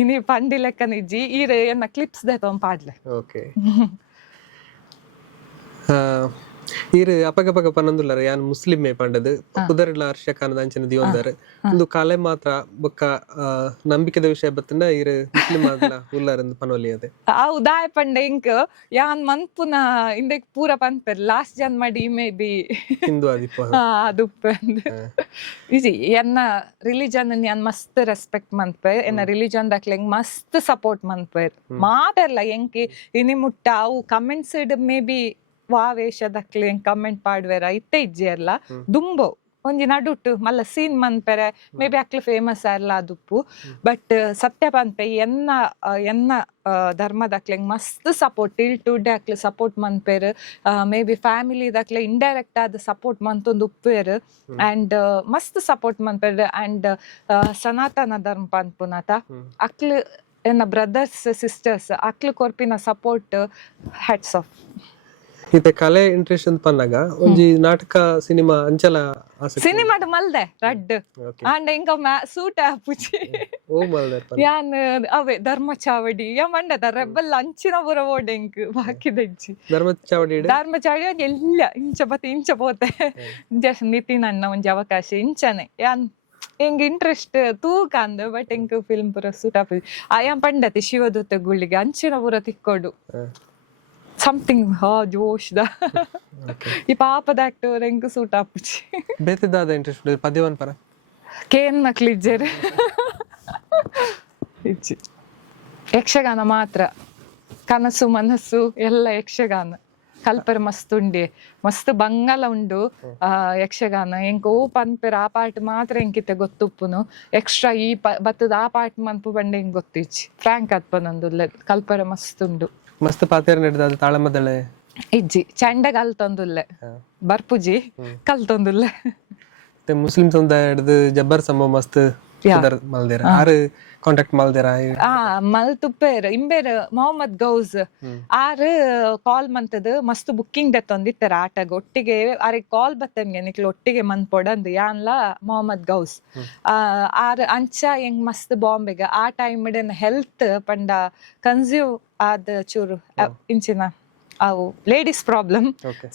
ಇನಿ ಪಂಡಿ ಲೆಕ್ಕನ ಇಜ್ಜಿ ಈರ ಎನ್ನ ಕ್ಲಿಪ್ಸ್ ದೇತ ಪಾಡ್ಲೆ ಓಕೆ ಈರು ಅಪಗಪಗ ಪನ್ನೊಂದುಲ್ಲಾರ ಯಾನ್ ಮುಸ್ಲಿಮೆ ಪಂಡದು ಕುದರ್ಲ ಹರ್ಷಕಾನದ ಅಂಚನೆ ದಿವಂದರ್ ಇಂದು ಕಲೆ ಮಾತ್ರ ಬೊಕ್ಕ ನಂಬಿಕೆದ ವಿಷಯ ಬತ್ತಂಡ ಈರು ಮುಸ್ಲಿಂ ಆದ್ಲ ಉಲ್ಲಾರಂದು ಪನೊಲಿ ಅದೆ ಅವು ದಾಯ ಪಂಡ ಇಂಕ್ ಯಾನ್ ಮನ್ಪುನ ಇಂದೆಕ್ ಪೂರ ಪನ್ಪೆರ್ ಲಾಸ್ಟ್ ಜನ್ಮಡಿ ಮೇ ಬಿ ಹಿಂದೂ ಆದಿಪ್ಪ ಅದುಪ್ಪೆ ಇಜಿ ಎನ್ನ ರಿಲಿಜನ್ ಯಾನ್ ಮಸ್ತ್ ರೆಸ್ಪೆಕ್ಟ್ ಮನ್ಪೆ ಎನ್ನ ರಿಲಿಜನ್ ದಕ್ಲೆ ಮಸ್ತ್ ಸಪೋರ್ಟ್ ಮನ್ಪೆರ್ ಮಾತೆರ್ಲ ಎಂಕಿ ಇನಿ ಮುಟ್ಟ ಅವು ಕಮೆಂಟ್ಸ್ ಮೇ ಬಿ ವೇಷದಕ್ಲೆ ಕಮೆಂಟ್ ಪಾಡ್ವೆರ ಇತ್ತೆ ಇಜ್ಜಿ ಅಲ್ಲ ದುಂಬೋ ಒಂಜಿ ನಡುಟ್ ಮಲ್ಲ ಸೀನ್ ಮನ್ಪೆರೆ ಮೇ ಬಿ ಅಕ್ಲೆ ಫೇಮಸ್ ಆರ್ಲ ಅದುಪ್ಪು ಬಟ್ ಸತ್ಯ ಪನ್ಪೆ ಎನ್ನ ಧರ್ಮದಕ್ಲೆ ಮಸ್ತ್ ಸಪೋರ್ಟ್ ಟಿಲ್ ಟುಡೇ ಅಕ್ಲೆ ಸಪೋರ್ಟ್ ಮನ್ಪೇರ್ ಮೇ ಬಿ ಫ್ಯಾಮಿಲಿ ದಕ್ಲೆ ಇಂಡೈರೆಕ್ಟ್ ಆದ ಸಪೋರ್ಟ್ ಮಂತೊಂದು ಉಪ್ಪೇರ್ ಅಂಡ್ ಮಸ್ತ್ ಸಪೋರ್ಟ್ ಮನ್ಪೇರ್ ಅಂಡ್ ಸನಾತನ ಧರ್ಮ ಪನ್ಪುನತ ಅಕ್ಲೆ ಎನ್ನ ಬ್ರದರ್ಸ್ ಸಿಸ್ಟರ್ಸ್ ಅಕ್ಲೆ ಕೊರ್ಪಿನ ಸಪೋರ್ಟ್ ಹ್ಯಾಟ್ಸ್ ಆಫ್ ಇತ್ತೆ ಕಲೆ ಇಂಟ್ರೆಸ್ಟ್ ಅಂತ ಪನ್ನಾಗ ಒಂಜಿ ನಾಟಕ ಸಿನಿಮಾ ಅಂಚಲ ಸಿನಿಮಾಡ್ ಮಲ್ದೆ ರಡ್ ಅಂಡ್ ಇಂಕ ಸೂಟ್ ಆಪುಜಿ ಓ ಮಲ್ದೆ ಯಾನ್ ಅವೇ ಧರ್ಮ ಚಾವಡಿ ಯಾ ಮಂಡದ ರೆಬಲ್ ಅಂಚಿನ ಬುರ ಓಡೆಂಕ್ ಬಾಕಿದಜ್ಜಿ ಧರ್ಮ ಚಾವಡಿ ಎಲ್ಲ ಇಂಚ ಬತ್ತೆ ಇಂಚ ಪೋತೆ ಜಸ್ಟ್ ನಿತಿನ್ ಅಣ್ಣ ಒಂಜಿ ಅವಕಾಶ ಇಂಚನೆ ಯಾನ್ ಎಂಗ್ ಇಂಟ್ರೆಸ್ಟ್ ತೂಕಂದ್ ಬಟ್ ಎಂಕ್ ಫಿಲ್ಮ್ ಪೂರ ಸೂಟ್ ಆಪುಜಿ ಆಯಂ ಪಂಡತೆ ಶಿವದೂತ ಗುಳಿಗೆ ಅಂಚಿನ ಪೂರ ತಿಕ್ಕೋಡು ಸಮಥಿಂಗ್ ಜೋಶ್ದ ಈ ಪಾಪದ ಆಕ್ಟರ್ ಎಂಕ್ ಸೂಟ್ ಆಪುಜಿ ಬೇತಿದಾದ ಇಂಟ್ರೆಸ್ಟ್ ಪದ್ಯವನ್ ಪರ ಕೇನ್ ನಕ್ಲಿಜ್ಜೆರ್ ಇಜ್ಜಿ ಯಕ್ಷಗಾನ ಮಾತ್ರ ಕನಸು ಮನಸ್ಸು ಎಲ್ಲ ಯಕ್ಷಗಾನ ಕಲ್ಪರ್ ಮಸ್ತ್ ಉಂಡೆ ಮಸ್ತ್ ಬಂಗಲ ಉಂಡು ಯಕ್ಷಗಾನ ಎಂಕ್ ಓ ಪನ್ಪೆರ್ ಆ ಪಾರ್ಟ್ ಮಾತ್ರ ಎಂಕಿತ್ತೆ ಗೊತ್ತುಪ್ಪುನು ಎಕ್ಸ್ಟ್ರಾ ಈ ಬತ್ತದ ಆ ಪಾರ್ಟ್ ಮನ್ಪು ಬಂಡೆ ಹೆಂಗ್ ಗೊತ್ತಿಜ್ಜಿ ಫ್ರಾಂಕ್ ಅತ್ಪನೊಂದುಲ್ಲೆ ಕಲ್ಪರ ಮಸ್ತ್ ಉಂಡು ಮಸ್ತ್ ಪಾತೆರ್ ನಡೆದ ತಾಳಮದಳೆ ಇಜ್ಜಿ ಚಂಡ ಕಲ್ತೊಂದುಲ್ಲೆ ಬರ್ಪುಜಿ ಕಲ್ತೊಂದುಲ್ಲೆ ಮುಸ್ಲಿಂ ಸಮುದಾಯ ಹಿಡಿದು ಜಬ್ಬರ್ ಸಮ ಮಸ್ತ್ ಮಲ್ದೇರ ಆರು ಕಾಂಟ್ಯಾಕ್ಟ್ ಮಲ್ದೇರ ಮಲ್ ತುಪ್ಪೇರ್ ಇಂಬೇರ್ ಮೊಹಮ್ಮದ್ ಗೌಸ್ ಆರು ಕಾಲ್ ಮಂತದ್ ಮಸ್ತ್ ಬುಕ್ಕಿಂಗ್ ದೆತ್ತೊಂದಿತ್ತರ ಆಟಗ್ ಒಟ್ಟಿಗೆ ಆರಿಗೆ ಕಾಲ್ ಬತ್ತನ್ಗೆ ನಿಕ್ಲು ಒಟ್ಟಿಗೆ ಮನ್ ಪೊಡಂದ್ ಯಾನ್ಲ ಮೊಹಮ್ಮದ್ ಗೌಸ್ ಆರ್ ಅಂಚ ಎಂಗ್ ಮಸ್ತ್ ಬಾಂಬೆಗ ಆ ಟೈಮ್ ಹೆಲ್ತ್ ಪಂಡ ಕನ್ಸ್ಯೂಮ್ ಆದ್ ಚೂರು ಇಂಚಿನ ಅವು ಲೇಡೀಸ್ ಪ್ರಾಬ್ಲಮ್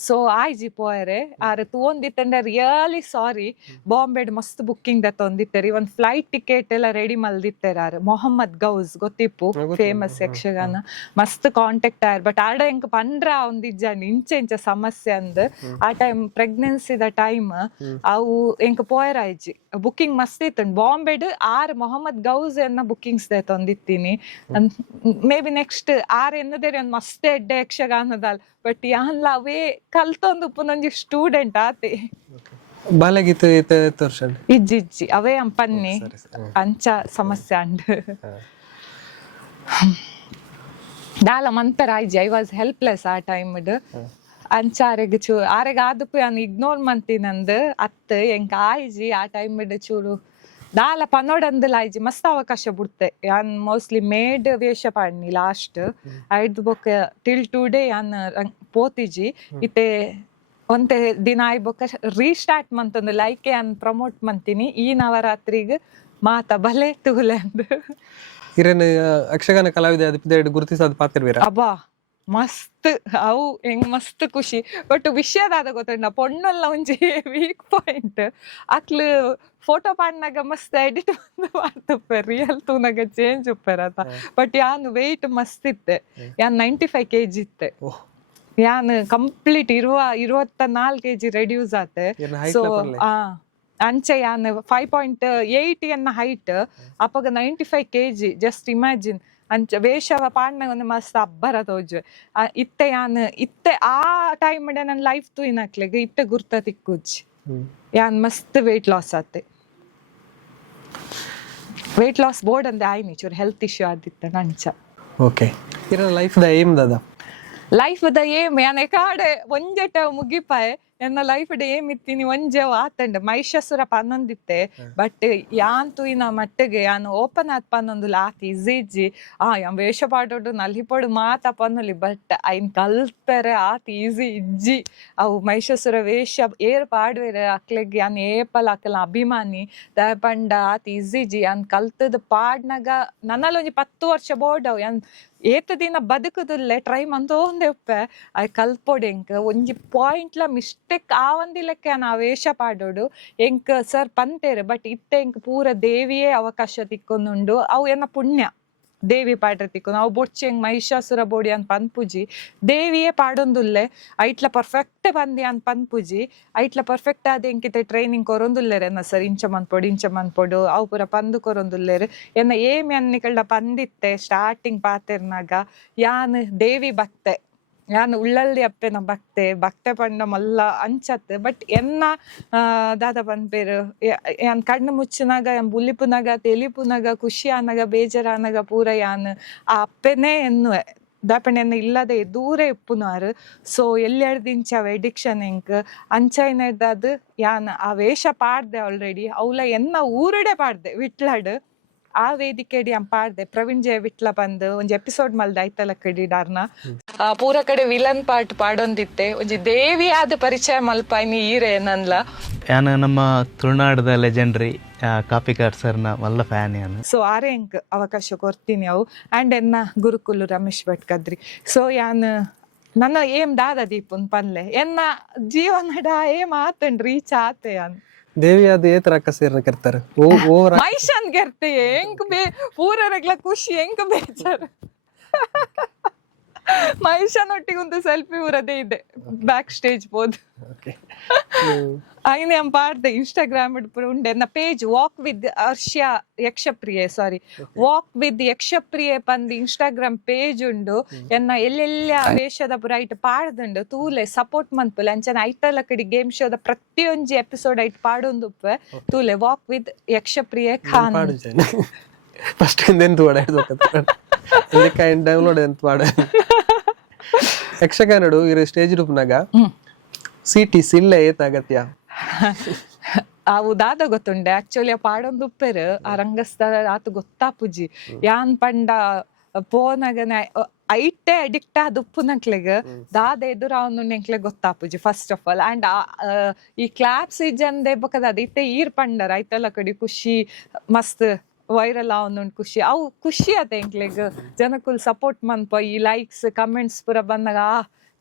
ಸೊ ಆಯ್ಜಿ ಪೋಯರೆ ಆರ್ ತೂಂದಿತ್ತಂಡ ರಿಯಲಿ ಸಾರಿ ಬಾಂಬೆಡ್ ಮಸ್ತ್ ಬುಕ್ಕಿಂಗ್ ದತ್ತೊಂದಿತ್ತೇರಿ ಒಂದ್ ಫ್ಲೈಟ್ ಟಿಕೆಟ್ ಎಲ್ಲ ರೆಡಿ ಮಲ್ದಿತ್ತೇರ ಆರ್ ಮೊಹಮ್ಮದ್ ಗೌಸ್ ಗೊತ್ತಿಪ್ಪು ಫೇಮಸ್ ಯಕ್ಷಗಾನ ಮಸ್ತ್ ಕಾಂಟ್ಯಾಕ್ಟ್ ಆಯ್ರ್ ಬಟ್ ಆಡ ಎಂಕ್ ಪಂಡ್ರ ಒಂದಿಜ್ಜಾಂಡ್ ಇಂಚ ಸಮಸ್ಯೆ ಅಂದ್ ಆ ಟೈಮ್ ಪ್ರೆಗ್ನೆನ್ಸಿದ ಟೈಮ್ ಅವು ಎಂಕ್ ಪೋಯರ್ ಆಯ್ಜಿ ಬುಕ್ಕಿಂಗ್ ಮಸ್ತ್ ಇತ್ತಂಡ್ ಬಾಂಬೆಡ್ ಆರ್ ಮೊಹಮ್ಮದ್ ಗೌಸ್ ಎನ್ನ ಬುಕ್ಕಿಂಗ್ಸ್ ದತ್ತೊಂದಿತ್ತೀನಿ ಮೇ ಬಿ ನೆಕ್ಸ್ಟ್ ಆರ್ ಎನ್ನದೇರಿ ಒಂದ್ ಮಸ್ತ್ ಎಡ್ಡೆ ಯಕ್ಷಗಾನ ಬಟ್ ಯಾನ್ಲ ಅವೇ ಕಲ್ತೊಂದು ಪುನೊಂಜಿ ಸ್ಟೂಡೆಂಟ್ ಆತೆ ಬಾಲಗೀತೆ ಇಜ್ಜಿ ಅವೇ ಅಂಪನ್ನಿ ಅಂಚ ಸಮಸ್ಯೆ ಅಂಡ್ ದಾಲ ಮನ್ಪೆರ್ ಆಯ್ಜಿ ಐ ವಾಸ್ ಹೆಲ್ಪ್ಲೆಸ್ ಆ ಟೈಮ್ ಅಂಚ ಆರೆಗ್ ಆದಪ್ಪು ಯಾನ್ ಇಗ್ನೋರ್ ಮಂತಿನಂದ್ ಅತ್ ಎಂಕ್ ಆಯ್ಜಿ ಆ ಟೈಮ್ ಚೂರು ದಾಲ ಪನೋಡಂದಲ ಆಯ್ಜಿ ಮಸ್ತ್ ಅವಕಾಶ ಬಿಡ್ತೆ ಯಾನ್ ಮೋಸ್ಟ್ಲಿ ಮೇಡ್ ವೇಷ ಪಾಡ್ನಿ ಲಾಸ್ಟ್ ಐದ್ ಬೊಕ್ಕ ಟಿಲ್ ಟುಡೇ ಯಾನ್ ಪೋತಿಜಿ ಇತ್ತೆ ಒಂತೆ ದಿನ ಆಯ್ ಬೊಕ್ಕ ರೀಸ್ಟಾರ್ಟ್ ಮಂತೊಂದು ಲೈಕ್ ಯಾನ್ ಪ್ರಮೋಟ್ ಮಂತೀನಿ ಈ ನವರಾತ್ರಿಗ್ ಮಾತ ಬಲೆ ತೂಲೆ ಅಂದ್ ಇರೇನ್ ಯಕ್ಷಗಾನ ಕಲಾವಿದ ಅದಕ್ಕೆ ಗುರುತಿಸೋದು ಪಾತಿರ್ವೀರ ಅಬ್ಬಾ ಮಸ್ತ್ ಅವು ಹೆಂಗ್ ಮಸ್ತ್ ಖುಷಿ ಬಟ್ ವಿಷಯದಾದ ಗೊತ್ತುಂಡ ಪೊಣ್ಣಲ್ಲ ಒಂಜಿ ವೀಕ್ ಪಾಯಿಂಟ್ ಅಕ್ಲು ಫೋಟೋ ಪಾಡ್ನಾಗ ಮಸ್ತ್ ಎಡಿಟ್ ಮಾಡ್ತಪ್ಪೆ ರಿಯಲ್ ತೂನಾಗ ಚೇಂಜ್ ಉಪ್ಪೆರ್ ಆತ ಬಟ್ ಯಾನ್ ವೆಯ್ಟ್ ಮಸ್ತ್ ಇತ್ತೆ ಯಾನ್ 95 kg ಇತ್ತೆ ಯಾನ್ ಕಂಪ್ಲೀಟ್ 24 kg ರೆಡ್ಯೂಸ್ ಆತೆ ಸೊ ಅಂಚೆ ಯಾನ್ 5.8 ಎನ್ನ ಹೈಟ್ ಅಪ್ಪಗ 95 kg ಜಸ್ಟ್ ಇಮ್ಯಾಜಿನ್ ಅಂಚ ವೇಷವ ಪಾಡ್ನಾಗ ಒಂದು ಮಸ್ತ್ ಅಬ್ಬರ ತೋಜು ಇತ್ತೆ ಯಾನ್ ಇತ್ತೆ ಆ ಟೈಮ್ ನನ್ ಲೈಫ್ ತೂಯಿನಕ್ಲೆಗ್ ಇತ್ತೆ ಗುರ್ತ ತಿಕ್ಕುಜ್ ಯಾನ್ ಮಸ್ತ್ ವೇಟ್ ಲಾಸ್ ಆತೆ ವೇಟ್ ಲಾಸ್ ಬೋರ್ಡ್ ಅಂದೆ ಆಯ್ನಿ ಚೂರು ಹೆಲ್ತ್ ಇಶ್ಯೂ ಆದಿತ್ತ ನಂಚ ಓಕೆ ಇರ ಲೈಫ್ ದ ಏಮ್ ದಾದ ಲೈಫ್ ದ ಏಮ್ ಯಾನ್ ಎಕಾಡೆ ಒಂಜೆಟ ಮುಗಿಪಾಯ್ ಎನ್ನ ಲೈಫ್ ಡೆ ಏಮ್ ಇತ್ತೀನಿ ಒಂಜೆವ್ ಆತಂಡ ಮಹಿಷಾಸುರ ಪನ್ನೊಂದಿತ್ತೆ ಬಟ್ ಯಾನ್ ತೂಯಿನ ಮಟ್ಟಿಗೆ ಯಾನ್ ಓಪನ್ ಆತ್ ಪನ್ನೊಂದುಲ ಆತ್ ಈಸಿ ಯಾನ್ ವೇಷ ಪಾಡೋಡು ನಲಿಪೋಡು ಮಾತ ಪನ್ನೊಲಿ ಬಟ್ ಐನ್ ಕಲ್ಪೆರೆ ಆತ್ ಈಸಿ ಇಜ್ಜಿ ಅವು ಮಹಿಷಾಸುರ ವೇಷ ಏರ್ ಪಾಡ್ವೆರೆ ಅಕ್ಲೆಗ್ ಯಾನ್ ಏಪಲ್ ಅಕ್ಲ ಅಭಿಮಾನಿ ದಯಪಂಡ ಆತ್ ಈಸಿಜಿ ಯಾನ್ ಕಲ್ತದ ಪಾಡ್ನಾಗ ನನ್ನಲ್ಲೊಂಜಿ 10 ವರ್ಷ ಬೋರ್ಡವ್ ಯಾನ್ ಏತ ದಿನ ಬದುಕುದುಲ್ಲೆ ಟ್ರೈ ಮಂತೋಂದೆ ಉಪ್ಪೆ ಐ ಕಲ್ಪೊಡು ಎಂಕ್ ಒಂಜಿ ಪಾಯಿಂಟ್ಲ ಮಿಸ್ಟೇಕ್ ಆವಂದಿಲಕ್ಕೆ ನಾ ವೇಷ ಪಾಡೋಡು ಎಂಕ್ ಸರ್ ಪಂತೇರು ಬಟ್ ಇತ್ತೆ ಎಂಕ್ ಪೂರ ದೇವಿಯೇ ಅವಕಾಶ ತಿಕ್ಕೊಂದುಂಡು ಅವು ಎನ್ನ ಪುಣ್ಯ ದೇವಿ ಪಾಡ್ರೆ ತಿಕ್ಕೊಂಡು ಅವು ಬೊಚ್ಚಿ ಹೆಂಗ್ ಮಹಿಷಾಸುರ ಬೋಡಿ ಅಂತ ಪನ್ಪುಜಿ ದೇವಿಯೇ ಪಾಡೊಂದುಲ್ಲೆ ಐಟ್ಲ ಪರ್ಫೆಕ್ಟ್ ಬಂದಿ ಅಂತ ಪನ್ಪುಜಿ ಐಟ್ಲ ಪರ್ಫೆಕ್ಟ್ ಆದ ಎಂಕಿತೆ ಟ್ರೈನಿಂಗ್ ಕೊರೊಂದುಲ್ಲೆರ್ ಎನ್ನ ಸರ್ ಇಂಚ ಮನ್ಪೊಡು ಅವು ಪೂರ ಪಂದು ಕೊರೊಂದುಲ್ಲೆರ್ ಎನ್ನ ಏಮಿ ಅನ್ನಿಕಲ್ಡ ಪಂದಿತ್ತೆ ಸ್ಟಾರ್ಟಿಂಗ್ ಪಾತೆರ್ನಾಗ ಯಾನ್ ದೇವಿ ಭಕ್ತೆ ಯಾನ್ ಉಳ್ಳಲ್ಲಿ ಅಪ್ಪೆನ ಭಕ್ತೆ ಪಂಡ ಮಲ್ಲ ಅಂಚತ್ತೆ ಬಟ್ ಎನ್ನ ದಾದ ಪನ್ಪೇರು ಯಾನ್ ಕಣ್ಣು ಮುಚ್ಚಿನಾಗ ಯಾನ್ ಬುಲಿಪುನಾಗ ತೆಲಿಪುನಾಗ ಖುಷಿ ಆನಾಗ ಬೇಜಾರಾನಾಗ ಪೂರ ಯಾನ್ ಆ ಅಪ್ಪೆನೇ ಎನ್ನುವೆ ದಾಪಣೆಯನ್ನು ಇಲ್ಲದೆ ದೂರ ಇಪ್ಪುನಾರು ಸೊ ಎಲ್ಲೆಡ್ದಿಂಚ ಅವ ಎಡಿಕ್ಷನ್ ಎಂಕ್ ಅಂಚೈನದಾದ್ ಯಾನ್ ಆ ವೇಷ ಪಾಡ್ದೆ ಆಲ್ರೆಡಿ ಅವಳ ಎನ್ನ ಊರಡೆ ಪಾಡ್ದೆ ವಿಟ್ಲಾಡ್ ಆ ವೇದಿಕೆಡಿ ಪಾಡ್ದೆ ಪ್ರವೀಣ್ ಜಯ ವಿಟ್ಲ ಬಂದು ಒಂಜಿ ಎಪಿಸೋಡ್ ಮಲ್ದ ಐತಲ ಕಡಿಡಾರ್ನ ಪೂರ ಕಡೆ ವಿಲನ್ ಪಾರ್ಟ್ ಪಾಡೊಂದಿತ್ತೆ ಒಂಜಿ ದೇವಿಯಾದ ಪರಿಚಯ ಮಲ್ಪಾಯ್ನಿ ಈರೆ ನನ್ಲ ಯಾನ ನಮ್ಮ ತುಳುನಾಡದ ಲೆಜೆಂಡ್ರಿ ಕಾಪಿಕಾರ್ ಸರ್ನ ಮಲ್ಲ ಫ್ಯಾನ್ ಯಾನು ಸೊ ಆರೆ ಎಂಕ್ ಅವಕಾಶ ಕೊರ್ತೀನಿ ಅವು ಆ್ಯಂಡ್ ಎನ್ನ ಗುರುಕುಲು ರಮೇಶ್ ಭಟ್ ಕದ್ರಿ ಸೊ ಯಾನ್ ನನ್ನ ಏಮ್ ದಾದ ದೀಪುನ್ ಪನ್ಲೆ ಎನ್ನ ಜೀವನಡ ಏಮ್ ಆತಂಡ್ ರೀಚ್ ಆತೆ ಯಾನ್ ದೇವಿ ಅದು ಏತರ ಅಕ್ಕಸೇರ್ನ ಕರ್ತಾರೆ ಓವರ್ ಮೈಷನ್ ಗೆರ್ತೆ ಹೆಂಗ್ ಪೂರರೆಗ್ಲ ಖುಷಿ ಹೆಂಗ್ ಬೇಜಾರು ಮೈಷನೊಟ್ಟಿಗೆ ಒಂದು ಸೆಲ್ಫಿ ಊರದೇ ಇದೆ ಬ್ಯಾಕ್ ಸ್ಟೇಜ್ ಬೋದು ಅಯ್ಯ ഞാൻ പാടുതെ ഇൻസ്റ്റാഗ്രാം ഉണ്ട് എന്ന page walk with Arshya Yakshapriye sorry walk with Yakshapriye ಪಂದ್ ಇನ್ಸ್ಟಾಗ್ರಾಮ್ ಪೇಜ್ ಉಂಡು ಎನ್ನ ಎಲ್ಲೆಲ್ಲ ವೇಷದ ಪುರ ಐಟ್ ಪಾಡ್ದುಂಡು ತೂಲೆ ಸಪೋರ್ಟ್ ಮನ್ಪುಲೆ ಅಂಚನೆ ಐತಲ ಕಡೆ ಗೇಮ್ ಶೋದ ಪ್ರತಿಯೊಂಜಿ ಎಪಿಸೋಡ್ ಐಟ್ ಪಾಡೊಂದುಪ್ಪೆ ತೂಲೆ ವಾಕ್ ವಿತ್ ಯಕ್ಷಪ್ರಿಯೆ ಖಾನ್ ಫಸ್ಟ್ ಎಂತ ಡೌನ್ಲೋಡ್ ಎಂತ ಪಾಡ ಯಕ್ಷಗಾನಡು ಇರ ಸ್ಟೇಜ್ ರೂಪ್ನಾಗ ಸಿಟಿ ಸಿಳ್ಳೆ ಏತ ಅಗತ್ಯ ಅವು ದಾದ ಗೊತ್ತುಂಡೆ ಆಕ್ಚುಲಿ ಆ ಪಾಡೊಂದು ಉಪ್ಪೆರ್ ಆ ರಂಗಸ್ಥಳ ಆತು ಗೊತ್ತಾಪುಜಿ ಯಾನ್ ಪಂಡ ಪೋನಗನೆ ಐಟೆ ಅಡಿಕ್ಟ್ ಆದ ಉಪ್ಪುನಕ್ಲೆಗ್ ದಾದ ಎದುರು ಅವನು ನೆಕ್ಲೆ ಗೊತ್ತಾಪುಜಿ ಫಸ್ಟ್ ಆಫ್ ಆಲ್ ಅಂಡ್ ಈ ಕ್ಲಾಪ್ಸ್ ಇಜ್ಜಂದೆ ಬೊಕದ ಇತ್ತೆ ಈರ್ ಪಂಡರ ಐತಲ್ಲ ಕಡೆ ಖುಷಿ ಮಸ್ತ್ ವೈರಲ್ ಅವನು ಖುಷಿ ಅವು ಖುಷಿ ಆತ ಎಂಕ್ಲೆಗ್ ಜನಕ್ಕುಲ್ ಸಪೋರ್ಟ್ ಮನ್ಪ ಈ ಲೈಕ್ಸ್ ಕಮೆಂಟ್ಸ್ ಪೂರ ಬಂದಾಗ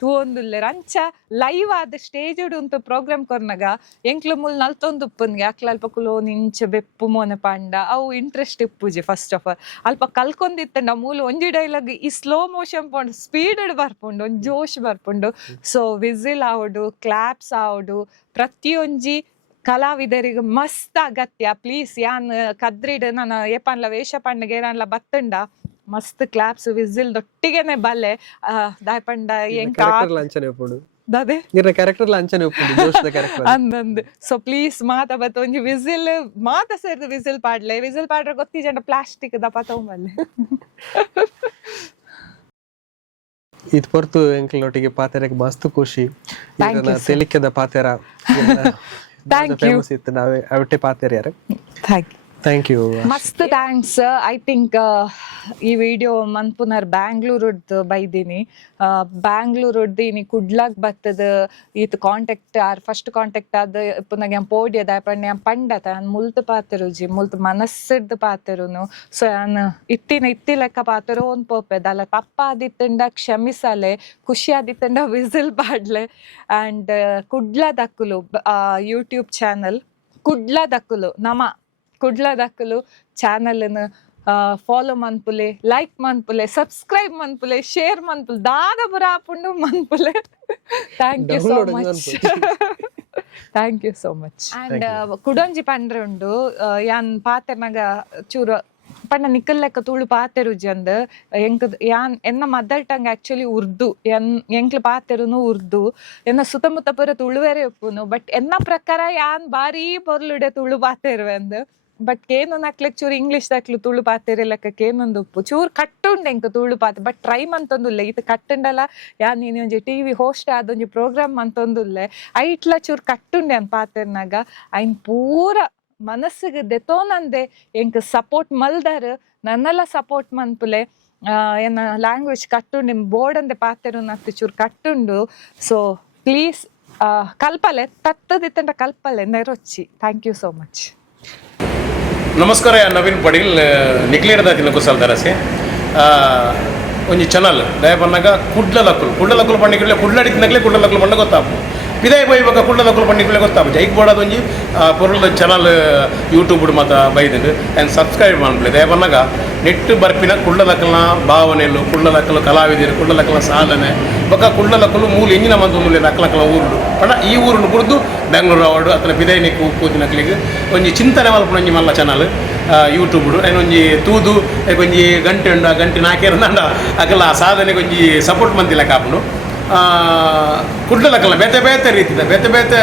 ತೂವೊಂದುಲ್ಲೆ ರಂಚ ಲೈವ್ ಆದ ಸ್ಟೇಜ್ ಉಂಟು ಪ್ರೋಗ್ರಾಮ್ ಕೊರ್ನಾಗ ಎಂಕ್ಲು ಮುಲ್ ನಲ್ತೊಂದು ಉಪ್ಪನ್ಗೆ ಅಕ್ಲ ಅಲ್ಪ ಕುಲೋ ನಿಂಚ ಬೆಪ್ಪು ಮೋನೆ ಪಾಂಡ ಅವು ಇಂಟ್ರೆಸ್ಟ್ ಇಪ್ಪುಜಿ ಫಸ್ಟ್ ಆಫ್ ಆಲ್ ಅಲ್ಪ ಕಲ್ಕೊಂದಿತ್ತಂಡ ಮೂಲ ಒಂಜಿ ಡೈಲಾಗ್ ಈ ಸ್ಲೋ ಮೋಷನ್ ಪೋಂಡು ಸ್ಪೀಡ್ ಬರ್ಪುಂಡು ಒಂದ್ ಜೋಶ್ ಬರ್ಪುಂಡು ಸೊ ವಿಸಿಲ್ ಆವಡು ಕ್ಲಾಪ್ಸ್ ಆವಡು ಪ್ರತಿಯೊಂಜಿ ಕಲಾವಿದರಿಗೆ ಮಸ್ತ್ ಅಗತ್ಯ ಪ್ಲೀಸ್ ಯಾನ್ ಕದ್ರಿಡ್ ನಾನು ಏಪನ್ಲ ವೇಷ ಪಂಡಗೆ ಏನಾನ್ಲ ಬತ್ತಂಡ ಮಸ್ತ್ ಕ್ಲಾಪ್ಸ್ ವಿಸಿಲ್ ದೊಟ್ಟಿಗೆನೆ ಬಲ್ಲೆ ದಾಯಪಂಡ ಅಂದಂದು ಸೊ ಪ್ಲೀಸ್ ಮಾತ ಬತ್ತ ಒಂಜಿ ವಿಸಿಲ್ ಮಾತ ಸೇರ್ದು ವಿಸಿಲ್ ಪಾಡ್ಲೆ ವಿಸಿಲ್ ಪಾಡ್ರೆ ಗೊತ್ತಿಜಂಡ ಪ್ಲಾಸ್ಟಿಕ್ ದಪ್ಪ ತಗೊಂಬಲ್ಲೆ ಇದು ಹೊರ್ತು ಎಂಕ್ಲೊಟ್ಟಿಗೆ ಪಾತೆರಕ್ಕೆ ಮಸ್ತ್ ಖುಷಿ ತೆಲಿಕೆದ ಪಾತೆರ ಫೇಮಸ್ ಇತ್ತು ನಾವೇ ಅವಟ್ಟೆ ಪಾತೆರ ಯಾರು ಥ್ಯಾಂಕ್ ಯು ಮಸ್ತ್ ಥ್ಯಾಂಕ್ಸ್ ಐ ಥಿಂಕ್ ಈ ವಿಡಿಯೋ ಮನ್ಪುನರ್ ಬ್ಯಾಂಗ್ಳೂರ್ದು ಬೈದಿನಿ ಬ್ಯಾಂಗ್ಳೂರ್ದು ಇನಿ ಕುಡ್ಲಾಗ್ ಬತ್ತದ ಈತ್ ಕಾಂಟ್ಯಾಕ್ಟ್ ಆರ್ ಫಸ್ಟ್ ಕಾಂಟ್ಯಾಕ್ಟ್ ಆದ ಪುನಗ ಪೋಡಿಯದ ಪಂಡ ಪಂಡತ ಮುಲ್ತು ಪಾತೆರುಜಿ ಮುಲ್ತು ಮನಸ್ಸಿಡ್ದು ಪಾತೆರುನು ಸೊ ನಾನು ಇತ್ತಿ ಲೆಕ್ಕ ಪಾತೆರು ಒಂದ್ ಪೋಪೆದಲ್ಲ ತಪ್ಪ ಆದಿತ್ತಂಡ ಕ್ಷಮಿಸಲೆ ಖುಷಿ ಆದಿತ್ತಂಡ ವಿಸಿಲ್ ಪಾಡ್ಲೆ ಅಂಡ್ ಕುಡ್ಲ ದಕ್ಕುಲು ಯೂಟ್ಯೂಬ್ ಚಾನಲ್ ಕುಡ್ಲ ದಕ್ಕುಲು ಕುಡ್ಲ ದಕ್ಕಲು ಚಾನಲ್ನ ಫಾಲೋ ಮನ್ಪುಲೆ ಲೈಕ್ ಮನ್ಪುಲೆ ಸಬ್ಸ್ಕ್ರೈಬ್ ಮನ್ಪುಲೆ ಶೇರ್ ಮನ್ಪುಲೆ ದಾದ ಪುರ ಆಪುಂಡು ಮನ್ಪುಲೆ thank you so much thank you so much and ಕುಡೊಂಜಿ ಪಂಡ್ರೆ ಉಂಡು ಯಾನ್ ಪಾತೆರ್ನಾಗ ಚೂರು ಪಂಡ ನಿಕ್ಕಲ್ ಲೆಕ್ಕ ತುಳು ಪಾತೆರುಜಿ ಅಂದ್ ಎಂಕ್ ಯಾನ್ ಎನ್ನ ಮದರ್ ಟಂಗ್ ಆಕ್ಚುಲಿ ಉರ್ದು ಎಂಕ್ಲು ಪಾತೆರುನು ಉರ್ದು ಎನ್ನ ಸುತ್ತಮುತ್ತ ಪೂರ ತುಳುವೇರೆ ಉಪ್ಪುನು ಬಟ್ ಎನ್ನ ಪ್ರಕಾರ ಯಾನ್ ಬಾರಿ ಪೊರ್ಲುಡೆ ತುಳು ಪಾತೆರುವೆ ಅಂದ್ ಬಟ್ ಕೇನು ನಕ್ಲೆಕ್ ಚೂರು ಇಂಗ್ಲಿಷ್ ದಕ್ಲು ತುಳು ಪಾತೆರೆ ಲೆಕ್ಕ ಕೇನೊಂದು ಉಪ್ಪು ಚೂರು ಕಟ್ಟುಂಡೆ ಎಂಕ್ ತುಳು ಪಾತೆ ಬಟ್ ಟ್ರೈ ಮಂತೊಂದುಲ್ಲೆ ಇದು ಕಟ್ಟುಂಡಲ್ಲ ಯಾನ್ ನೀನು ಒಂಜಿ ಟಿವಿ ಹೋಸ್ಟ್ ಆದೊಂಜಿ ಪ್ರೋಗ್ರಾಮ್ ಮಂತೊಂದುಲ್ಲೆ ಐಟ್ಲ ಚೂರು ಕಟ್ಟುಂಡೆ ಅನ್ ಪಾತೆರ್ನಾಗ ಐನ್ ಪೂರ ಮನಸ್ಸಿಗೆ ದೆತೋನಂದೆ ಎಂಕ್ ಸಪೋರ್ಟ್ ಮಲ್ದಾರ ನನ್ನೆಲ್ಲ ಸಪೋರ್ಟ್ ಮನ್ಪುಲೆ ಏನ ಲ್ಯಾಂಗ್ವೇಜ್ ಕಟ್ಟುಂಡು ಬೋರ್ಡ್ ಅಂದೆ ಪಾತೆರು ನತ್ತು ಚೂರು ಕಟ್ಟುಂಡು ಸೊ ಪ್ಲೀಸ್ ಕಲ್ಪಲೆ ತತ್ತದಿತ್ತಂಡ ಕಲ್ಪಲೆ ನೆರೊಚ್ಚಿ ಥ್ಯಾಂಕ್ ಯು ಸೋ ಮಚ್ ನಮಸ್ಕಾರ ನವೀನ್ ಪಡೀಲ್ ನಿಕ್ಲೇರ್ದ ತಿನ್ನಕು ಸಲ್ದಾರಸೆ ಒಂಜಿ ಚಾನಲ್ ದಯ ಪನ್ನಗ ಕುಡ್ಲ ಲಕ್ಕುಲು ಪಂಡಿಗೆ ಕುಡ್ಲಡಿತಿನಕ್ಲೆ ಕುಡ್ಲ ಲಕ್ಕುಲು ಪಂಡ ಗೊತ್ತಾಪು ಪಿದಾಯಿ ಬೈ ಬೊಕ ಕುಡ್ಲ ಲಕ್ಕುಲು ಪಂಡಿಗೆ ಗೊತ್ತಾಪು ಜೈಕ್ ಬೋಡದ ಒಂಜಿ ಪೊರ್ಲ ಚಾನಲ್ ಯೂಟ್ಯೂಬ್ ಮಾತ ಬೈದಂಡು ಆ್ಯಂಡ್ ಸಬ್ಸ್ಕ್ರೈಬ್ ಮಾಡ್ಬಿಡಿ ದಯ ಪನ್ನಗ ನೆಟ್ಟು ಬರ್ಪಿನ ಕುಡ್ಲ ಲಕ್ಕಲ್ನ ಭಾವನೆಲು ಕುಡ್ಲ ಲಕ್ಕಲು ಕಲಾವಿದರು ಕುಡ್ಲ ಲಕ್ಕಲ ಸಾಧನೆ ಬೊಕ ಕುಡ್ಲ ಲಕ್ಕಲು ಮೂಲ ಎಂಜಿನ ಮಂದು ಮೂಲೆ ಲಕ್ಕಲ ಊರುಡು ಪಂಡ ಈ ಊರುನು ಕುಡ್ದು ಬೆಂಗಳೂರು ಅವಾರ್ಡು ಅತನ ಪಿದಾಯಿ ನಿಕ್ಕು ಕೂತಿನಕ್ಲಿಗೆ ಒಂಜಿ ಚಿಂತನೆ ಮಲ್ಪನ ಒಂಜಿ ಮಲ್ಲ ಚಾನಲ್ ಯೂಟ್ಯೂಬ್ ಐನ್ ಒಂಜಿ ತೂದು ಒಂಜಿ ಗಂಟೆ ಉಂಡು ಆ ಗಂಟೆ ನಾಕೇರಂದ ಅಕಲ ಸಾಧನೆಗೆ ಒಂಜಿ ಸಪೋರ್ಟ್ ಮಂತಿಲ್ಲ ಕಾಪುಂಡು ಕುಡ್ಲಕ್ಕಲ್ಲ ಬೇತೆ ರೀತಿದ ಬೇತೆ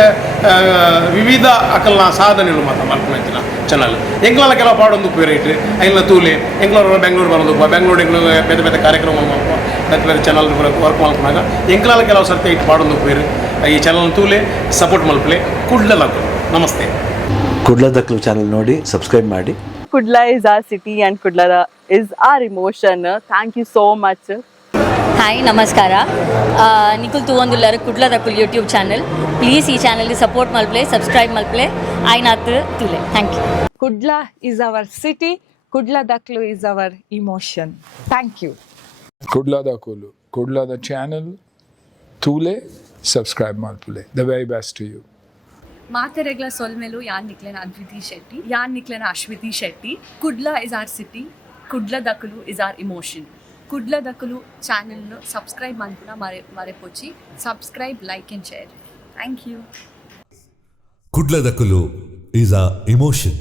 ವಿವಿಧ ಅಕಲ್ನ ಸಾಧನೆಗಳು ಮಾತ್ರ ಮಲ್ಪನ ಚಾನಲ್ ಎಂಗ್ಲಾಲ ಕೆಲವು ಪಾಡೊಂದು ರೇಟ್ ಐನ ತೂಲೆ ಎಂಗ್ಳೂರು ಬೆಂಗಳೂರು ಬರೋದು ಬೆಂಗಳೂರು ಬೇತೆ ಕಾರ್ಯಕ್ರಮ ಮಲ್ಪ ಬೇರೆ ಚಾನಲ್ ವರ್ಕ್ ಮಲ್ಪನಾಗ ಎಂಗ್ಲಾಲ ಕೆಲವು ಸರ್ತಿ ಇಟ್ಟು ಪಾಡೊಂದು ಬೇರೆ ಈ ಚಾನಲ್ ತೂಲೆ ಸಪೋರ್ಟ್ ಮಲ್ಪಲೆ ಕುಡ್ಲಕ್ಕಲು ನಮಸ್ತೆ ಕುಡ್ಲದಕ್ಕಲು ಚಾನಲ್ ನೋಡಿ ಸಬ್ಸ್ಕ್ರೈಬ್ ಮಾಡಿ Kudla is our city and Kudla is our emotion. Thank you so much. Hi ನಮಸ್ಕಾರ ನಿಖುಲ್ ತೂವೊಂದುಲ್ಲಾರ ಕುಡ್ಲ ದಕ್ಕುಲ್ ಯೂಟ್ಯೂಬ್ ಚಾನಲ್ ಪ್ಲೀಸ್ ಈ ಚಾನಲ್ಗೆ ಸಪೋರ್ಟ್ ಮಲ್ಪ್ಲೆ ಸಬ್ಸ್ಕ್ರೈಬ್ ಮಲ್ಪ್ಲೆ ಐನಾತ್ ತುಲೆ thank you Kudla is our city Kudla ದಕ್ಲು is our emotion thank you ಕುಡ್ಲದ ಚಾನಲ್ ತೂಲೆ ಸಬ್ಸ್ಕ್ರೈಬ್ ಮಲ್ಪುಲೆ the very best to you ಮಾತೆರೆಗ್ಲ ಸೊಲ್ಮೆಲು ಯಾನ್ ನಿಕ್ಲೆನ ಅದ್ವಿತಿ ಶೆಟ್ಟಿ, ಯಾನ್ ನಿಕ್ಲೆನ Ashwiti Shetty. Kudla is our city, Kudla ದಕುಲು ಇಸ್ ಆರ್ ಇಮೋಷನ್. ಕುಡ್ಲ ದಕುಲು ಚಾನೆಲ್ ಸಬ್ಸ್ಕ್ರೈಬ್ ಮನ್ಪುನ ಮರೆಪೊಚ್ಚಿ. Subscribe, like and share. Thank you. ಕುಡ್ಲದಕುಲು ಈಸ್ ಅ ಇಮೋಷನ್.